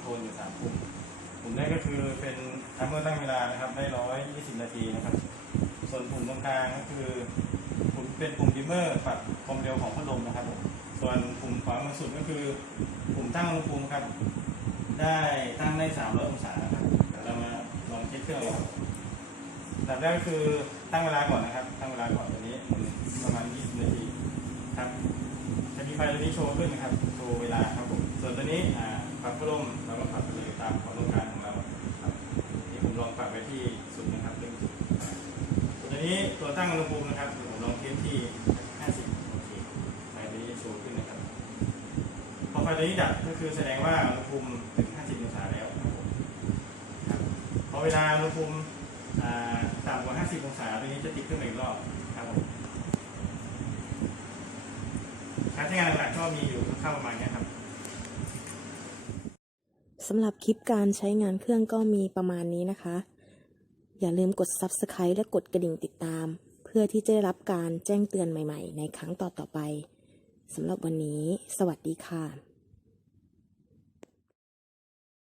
โทนอยู่สามปุ่มปุ่มแรกก็คือเป็นไทม์เมอร์ตั้งเวลานะครับได้ร้อยยี่สิบนาทีนะครับ ส่วนปุ่มตรงกลางก็คือปุ่มเป็นปุ่มดิมเมอร์ปรับความเร็วของพัดลมนะครับ ส่วนปุ่มขวามือสุดก็คือปุ่มตั้งอุณหภูมิครับ ได้ตั้งได้สามร้อยองศาครับเรามาลองเช็คเครื่องเราดับแรกก็คือตั้งเวลาก่อนนะครับ ตั้งเวลาก่อนตัวนี้ประมาณยี่สิบนาทีครับจะมีไฟตัวนี้โชว์ขึ้นนะครับ โชว์เวลาครับ นี้ตัวตั้งอุณหภูมินะครับผมลองเทสที่ 50 โอเคไฟตัวนี้จะโชว์ขึ้นนะครับ พอไฟตัวนี้ดับก็คือแสดงว่าอุณหภูมิถึง 50 องศาแล้วครับพอเวลาอุณหภูมิต่ำกว่า 50 องศาตัวนี้จะติดขึ้นอีกรอบครับผมการใช้งานหลักๆก็มีอยู่คร่าวประมาณนี้ครับสำหรับคลิปการใช้งานเครื่องก็มีประมาณนี้นะคะ อย่าลืมกด Subscribe และกดกระดิ่งติดตาม เพื่อที่จะได้รับการแจ้งเตือนใหม่ ๆ ในครั้งต่อๆไปสำหรับวันนี้ สวัสดีค่ะ